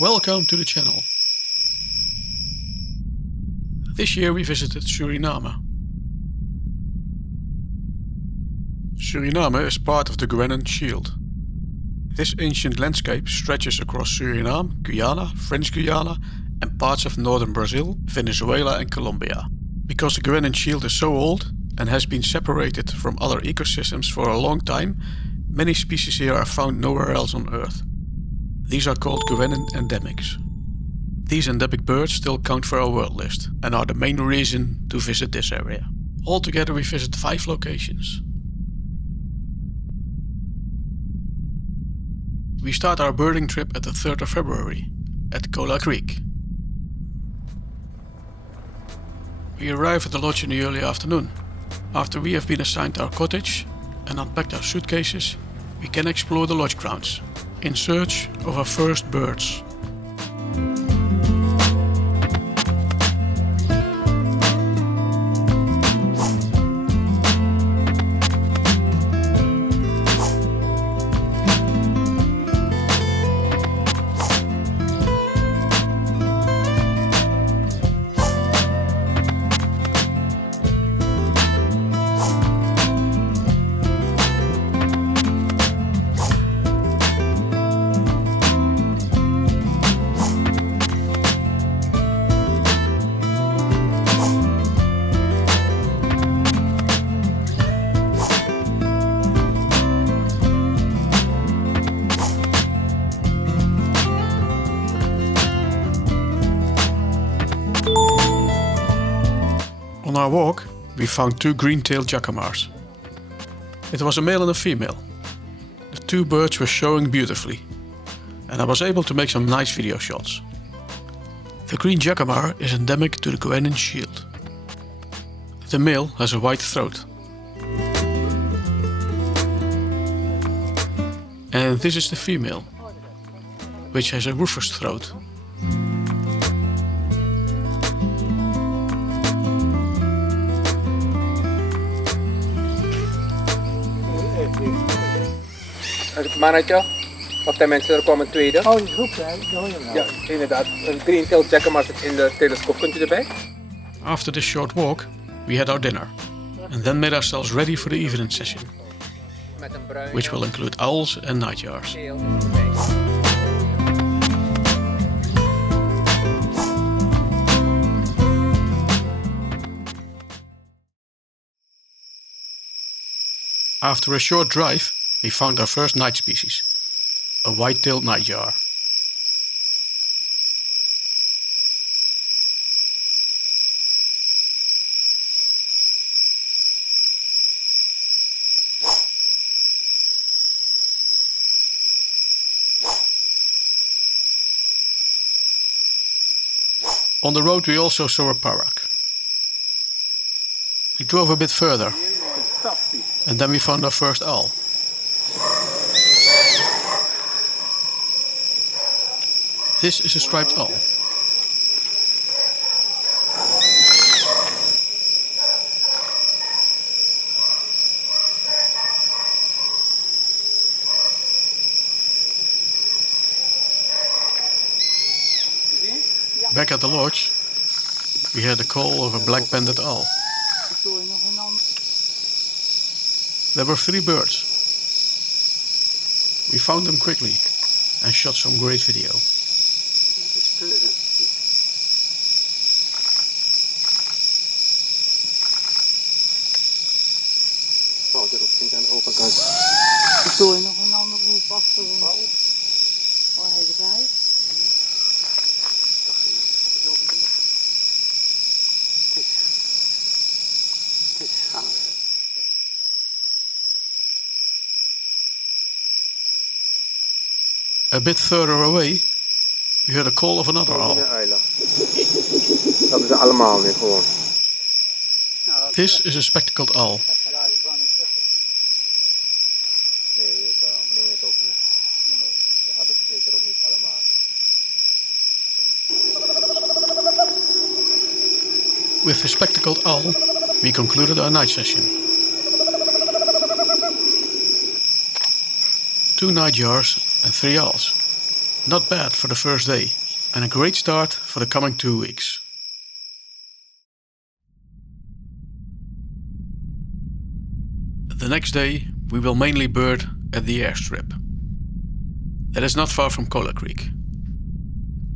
Welcome to the channel. This year we visited Suriname. Suriname is part of the Guianan Shield. This ancient landscape stretches across Suriname, Guyana, French Guiana and parts of northern Brazil, Venezuela and Colombia. Because the Guianan Shield is so old and has been separated from other ecosystems for a long time, many species here are found nowhere else on Earth. These are called Guianan Endemics. These endemic birds still count for our world list and are the main reason to visit this area. Altogether we visit 5 locations. We start our birding trip at the 3rd of February at Cola Creek. We arrive at the lodge in the early afternoon. After we have been assigned our cottage and unpacked our suitcases, we can explore the lodge grounds in search of our first birds. On our walk, we found 2 green-tailed jacamars. It was a male and a female. The 2 birds were showing beautifully, and I was able to make some nice video shots. The green jacamar is endemic to the Guianan Shield. The male has a white throat. And this is the female, which has a rufous throat. Mannetje, of ten mensen, er kwam een tweede. Oh, die groep, hè? Dat hoor je wel. Ja, inderdaad. Een green-tailed jacamar zit in de telescoop. Kunt u erbij? After this short walk, we had our dinner, and then made ourselves ready for the evening session, Met een bruine which will include owls and nightjars. teel erbij. After a short drive, we found our first night species, a white-tailed nightjar. On the road we also saw a parrot. We drove a bit further, and then we found our first owl. This is a striped owl. Back at the lodge, we had the call of a black-banded owl. There were 3 birds. We found them quickly and shot some great video. Aan de overkant. Doe je nog een andere groep achter ons? Waar hij erbij? A bit further away, we heard a call of another owl. Dat hebben ze allemaal weer gewoon. This is a spectacled owl. Nee, ik meen het ook niet. Dat hebben ze zeker ook niet allemaal. With the spectacled owl, we concluded our night session. 2 nightjars and 3 owls. Not bad for the first day, and a great start for the coming 2 weeks. The next day we will mainly bird at the airstrip. That is not far from Cola Creek.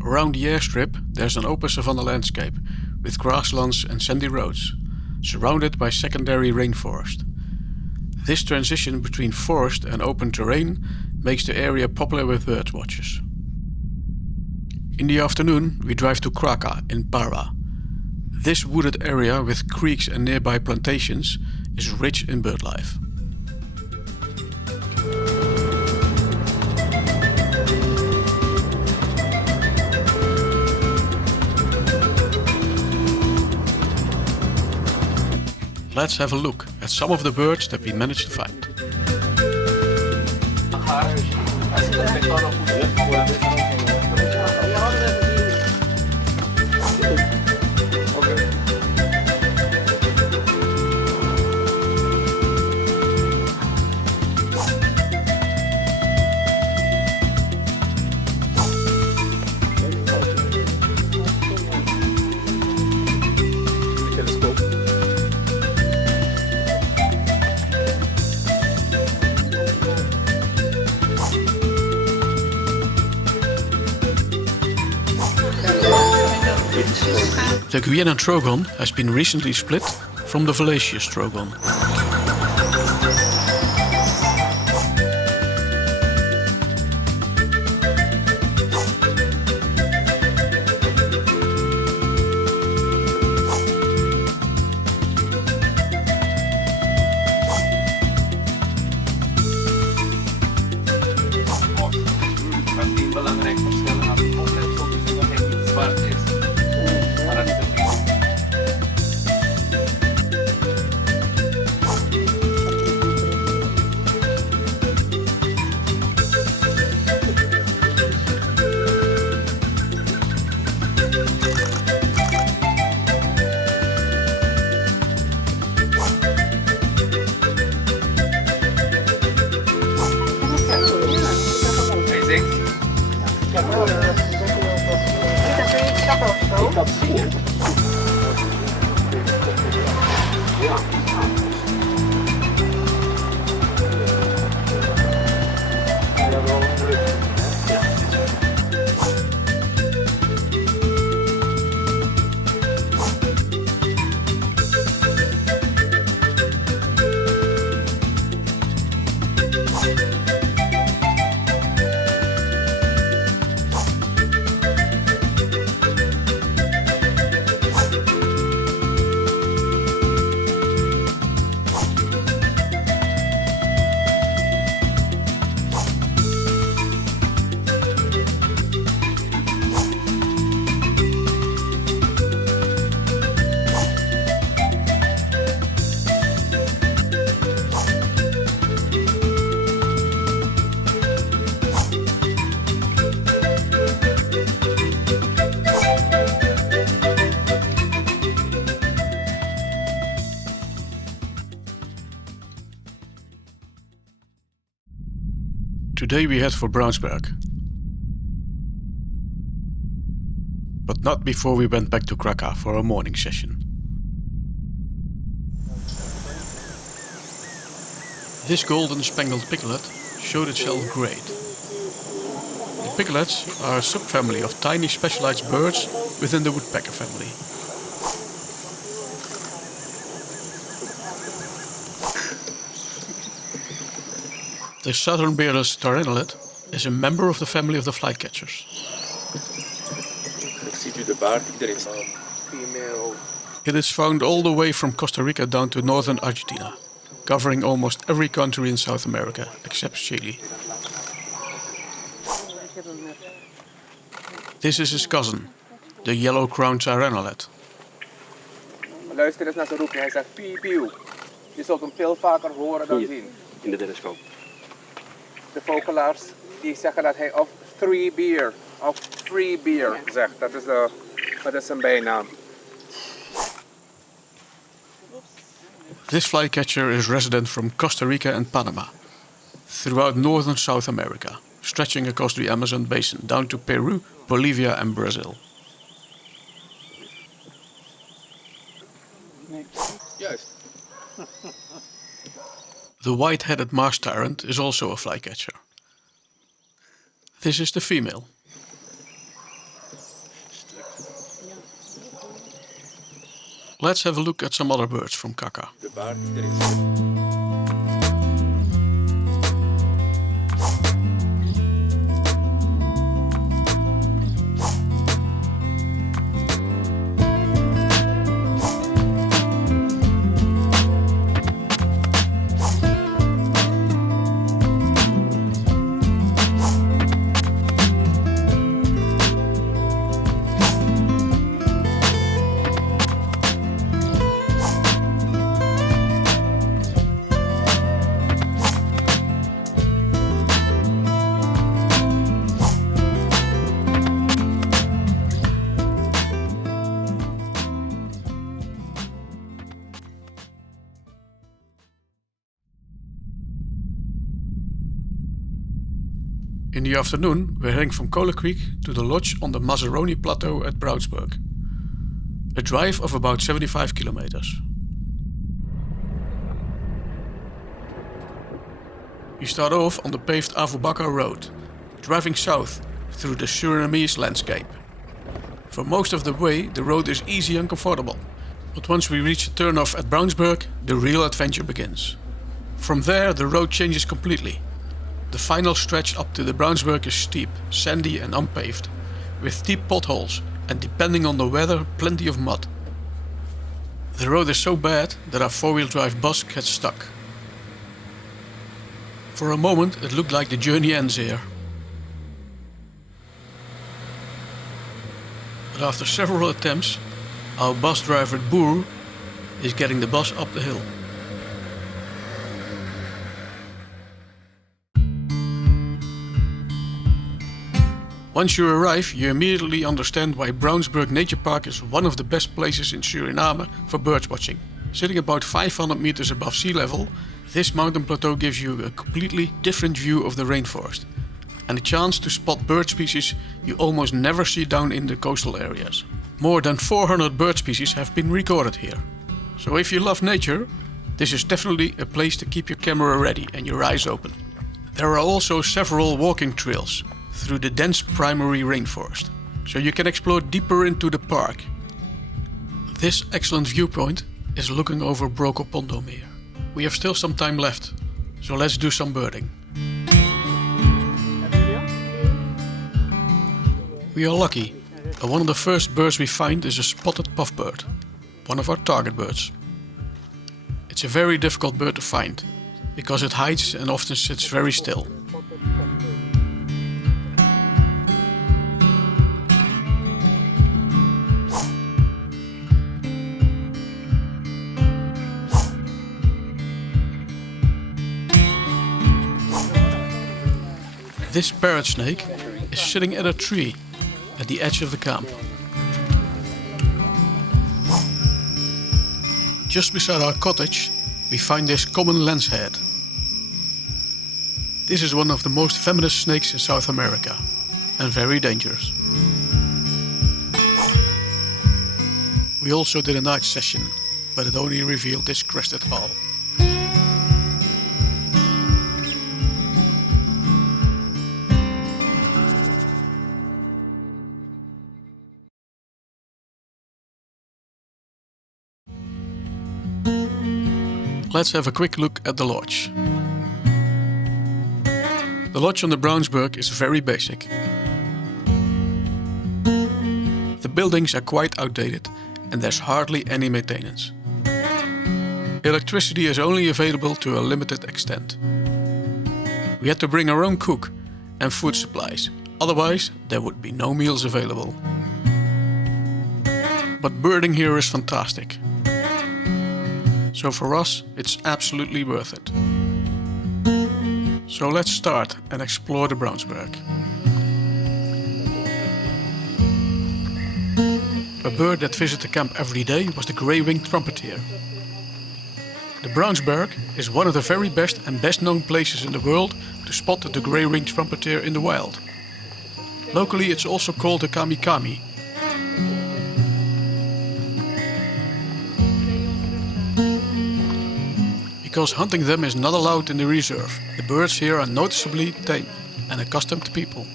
Around the airstrip there's an open savanna landscape with grasslands and sandy roads, surrounded by secondary rainforest. This transition between forest and open terrain makes the area popular with birdwatchers. In the afternoon we drive to Kraka in Para. This wooded area with creeks and nearby plantations is rich in birdlife. Let's have a look at some of the birds that we managed to find. The Guianan trogon has been recently split from the Valaceous trogon. Wat die belangrijk verschillen had, omdat het sowieso nog niet zwart is. Maar dat is het niet. Today we head for Brownsberg. But not before we went back to Kraka for a morning session. This golden spangled piglet showed itself great. The piglets are a subfamily of tiny specialized birds within the woodpecker family. The southern beardless tarantulet is a member of the family of the flycatchers. It is found all the way from Costa Rica down to northern Argentina, covering almost every country in South America except Chile. This is his cousin, the yellow-crowned tarantulet. Luister eens naar zijn roepje, hij zegt piep piep. Je zult hem veel vaker horen dan zien. In de telescoop. De vogelaars die zeggen dat hij of free beer zegt. Dat is zijn bijnaam. This flycatcher is resident from Costa Rica and Panama, throughout northern South America, stretching across the Amazon basin down to Peru, Bolivia and Brazil. Juist. The white-headed marsh tyrant is also a flycatcher. This is the female. Let's have a look at some other birds from Kraka. De baard erin. In the afternoon, we're heading from Cola Creek to the lodge on the Mazzaroni Plateau at Brownsberg. A drive of about 75 kilometers. We start off on the paved Avubakar Road, driving south through the Surinamese landscape. For most of the way, the road is easy and comfortable. But once we reach the turnoff at Brownsberg, the real adventure begins. From there, the road changes completely. The final stretch up to the Brownsberg is steep, sandy and unpaved, with deep potholes and, depending on the weather, plenty of mud. The road is so bad that our four-wheel drive bus gets stuck. For a moment it looked like the journey ends here. But after several attempts, our bus driver Boer is getting the bus up the hill. Once you arrive, you immediately understand why Brownsberg Nature Park is one of the best places in Suriname for birdswatching. Sitting about 500 meters above sea level, this mountain plateau gives you a completely different view of the rainforest and a chance to spot bird species you almost never see down in the coastal areas. More than 400 bird species have been recorded here. So if you love nature, this is definitely a place to keep your camera ready and your eyes open. There are also several walking trails through the dense primary rainforest, so you can explore deeper into the park. This excellent viewpoint is looking over Brokopondomere. We have still some time left, so let's do some birding. We are lucky, and one of the first birds we find is a spotted puffbird, one of our target birds. It's a very difficult bird to find, because it hides and often sits very still. This parrot snake is sitting at a tree at the edge of the camp. Just beside our cottage, we find this common lancehead. This is one of the most venomous snakes in South America and very dangerous. We also did a night session, but it only revealed this crested owl. Let's have a quick look at the lodge. The lodge on the Brownsberg is very basic. The buildings are quite outdated and there's hardly any maintenance. Electricity is only available to a limited extent. We had to bring our own cook and food supplies, otherwise there would be no meals available. But birding here is fantastic. So for us, it's absolutely worth it. So let's start and explore the Brownsberg. A bird that visits the camp every day was the grey-winged trumpeter. The Brownsberg is one of the very best and best known places in the world to spot the grey-ringed trumpeter in the wild. Locally it's also called the kami kami. Because hunting them is not allowed in the reserve, the birds here are noticeably tame and accustomed to people.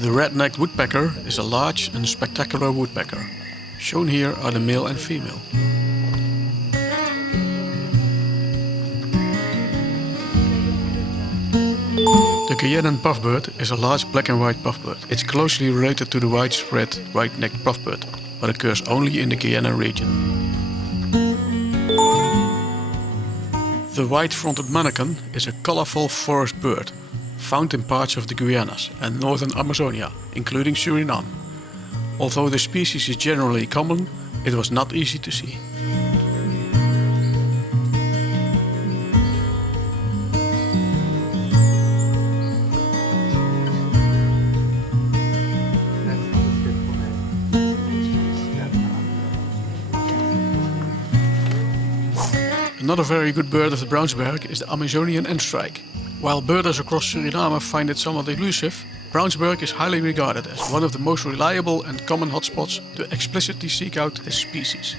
The red-necked woodpecker is a large and spectacular woodpecker. Shown here are the male and female. The Guianan puffbird is a large black and white puffbird. It's closely related to the widespread white-necked puffbird, but occurs only in the Guianan region. The white-fronted manakin is a colorful forest bird, found in parts of the Guianas and northern Amazonia, including Suriname. Although the species is generally common, it was not easy to see. Another very good bird of the Brownsberg is the Amazonian endstrike. While birders across Suriname find it somewhat elusive, Brownsberg is highly regarded as one of the most reliable and common hotspots to explicitly seek out this species.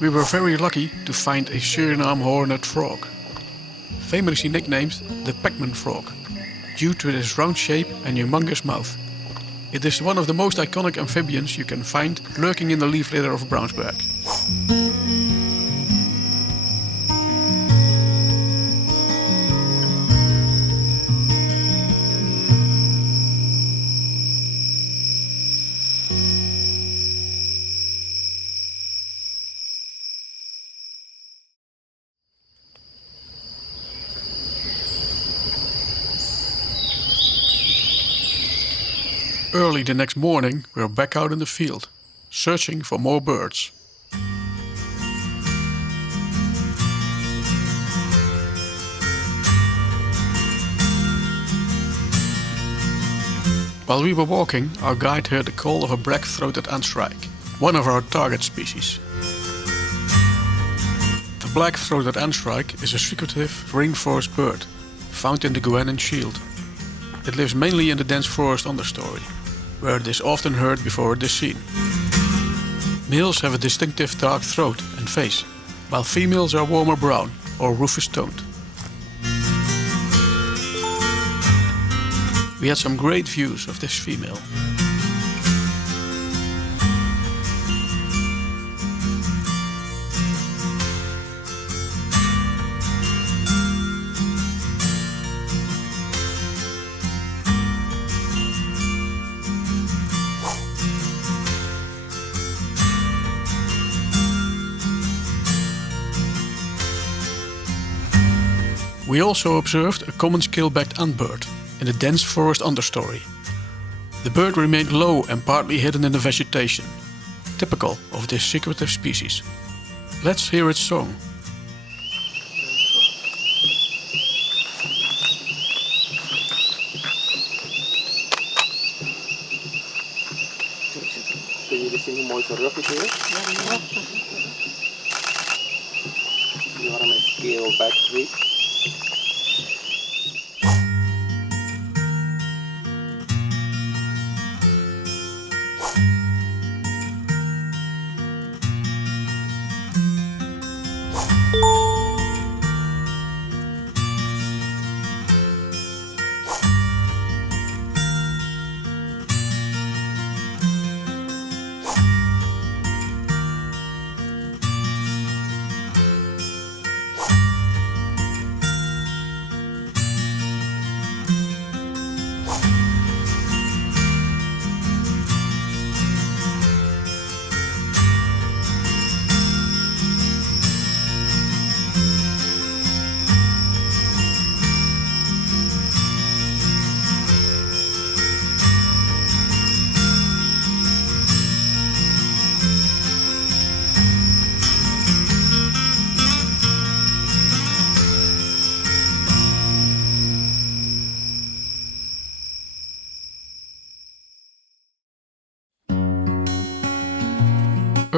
We were very lucky to find a Suriname horned frog, famously nicknamed the Pac-Man frog, due to its round shape and humongous mouth. It is one of the most iconic amphibians you can find lurking in the leaf litter of Brownsberg. Early the next morning, we are back out in the field, searching for more birds. While we were walking, our guide heard the call of a black-throated antshrike, one of our target species. The black-throated antshrike is a secretive rainforest bird, found in the Guianan Shield. It lives mainly in the dense forest understory, where it is often heard before it is seen. Males have a distinctive dark throat and face, while females are warmer brown or rufous-toned. We had some great views of this female. We also observed a common scale-backed antbird in the dense forest understory. The bird remained low and partly hidden in the vegetation, typical of this secretive species. Let's hear its song. Kun jullie zien hoe mooi zijn ruggetje is? Die waren een scale-back tree.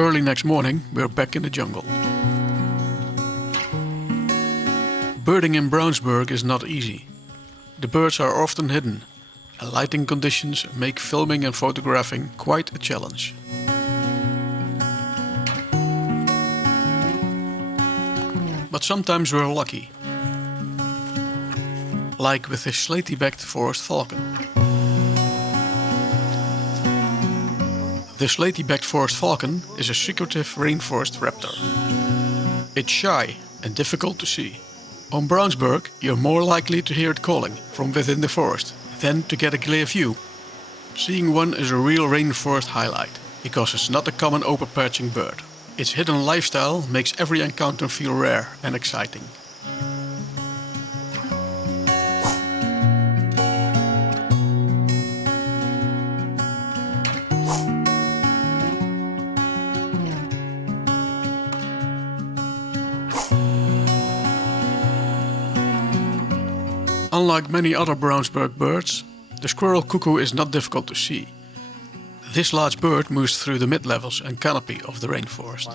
Early next morning, we're back in the jungle. Birding in Brownsberg is not easy. The birds are often hidden, and lighting conditions make filming and photographing quite a challenge. But sometimes we're lucky, like with this slaty-backed forest falcon. The slaty-backed forest falcon is a secretive rainforest raptor. It's shy and difficult to see. On Brownsberg, you're more likely to hear it calling from within the forest than to get a clear view. Seeing one is a real rainforest highlight, because it's not a common open perching bird. Its hidden lifestyle makes every encounter feel rare and exciting. Unlike many other Brownsberg birds, the squirrel cuckoo is not difficult to see. This large bird moves through the mid-levels and canopy of the rainforest.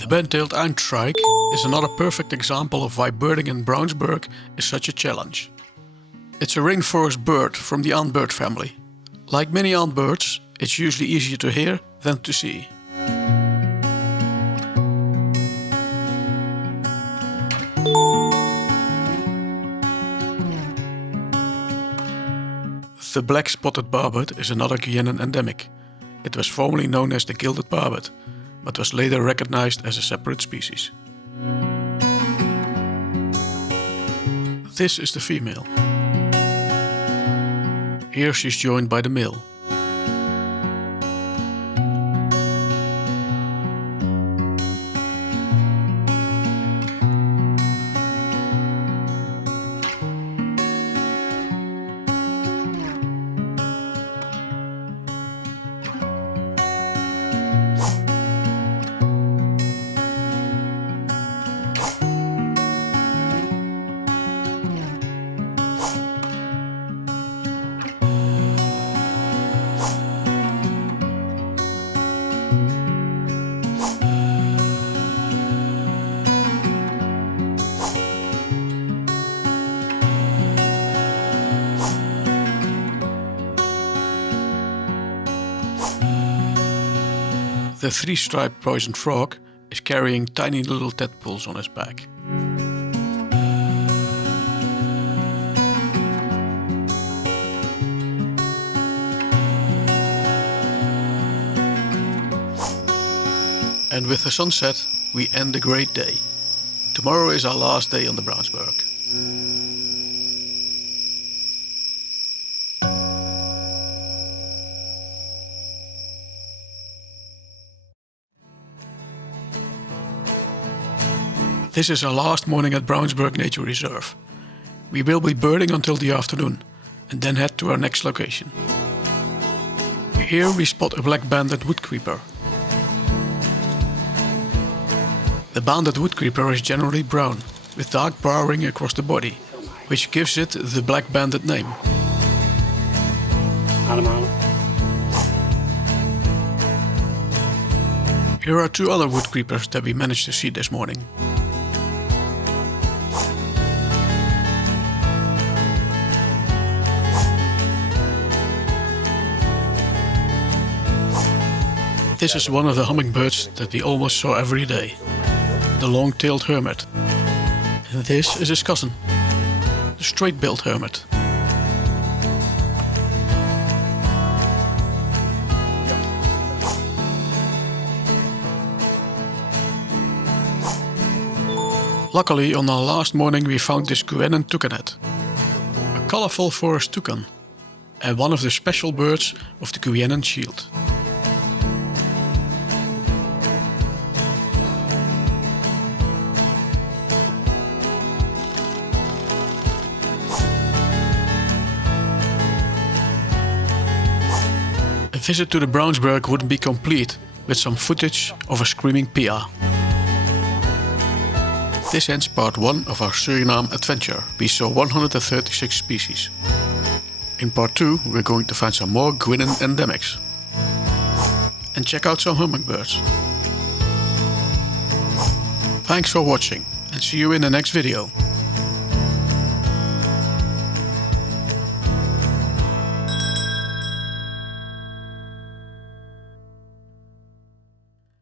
The bent-tailed eindstrike is another perfect example of why birding in Brownsberg is such a challenge. It's a rainforest bird from the antbird family. Like many antbirds, it's usually easier to hear than to see. The black-spotted barbet is another Guianan endemic. It was formerly known as the gilded barbet, but was later recognized as a separate species. This is the female. Here she's joined by the male. The three-striped poison frog is carrying tiny little tadpoles on his back. And with the sunset, we end a great day. Tomorrow is our last day on the Brownsberg. This is our last morning at Brownsberg Nature Reserve. We will be birding until the afternoon and then head to our next location. Here we spot a black-banded woodcreeper. The banded woodcreeper is generally brown, with dark barring across the body, which gives it the black-banded name. Here are two other woodcreepers that we managed to see this morning. This is one of the hummingbirds that we almost saw every day, the long-tailed hermit. And this is his cousin, the straight-billed hermit. Luckily, on our last morning we found this Guianan toucanet, a colorful forest toucan, and one of the special birds of the Guianan shield. A visit to the Brownsberg wouldn't be complete with some footage of a screaming pia. This ends part 1 of our Suriname adventure. We saw 136 species. In part 2 we're going to find some more Guianan Endemics. And check out some hummingbirds. Thanks for watching and see you in the next video.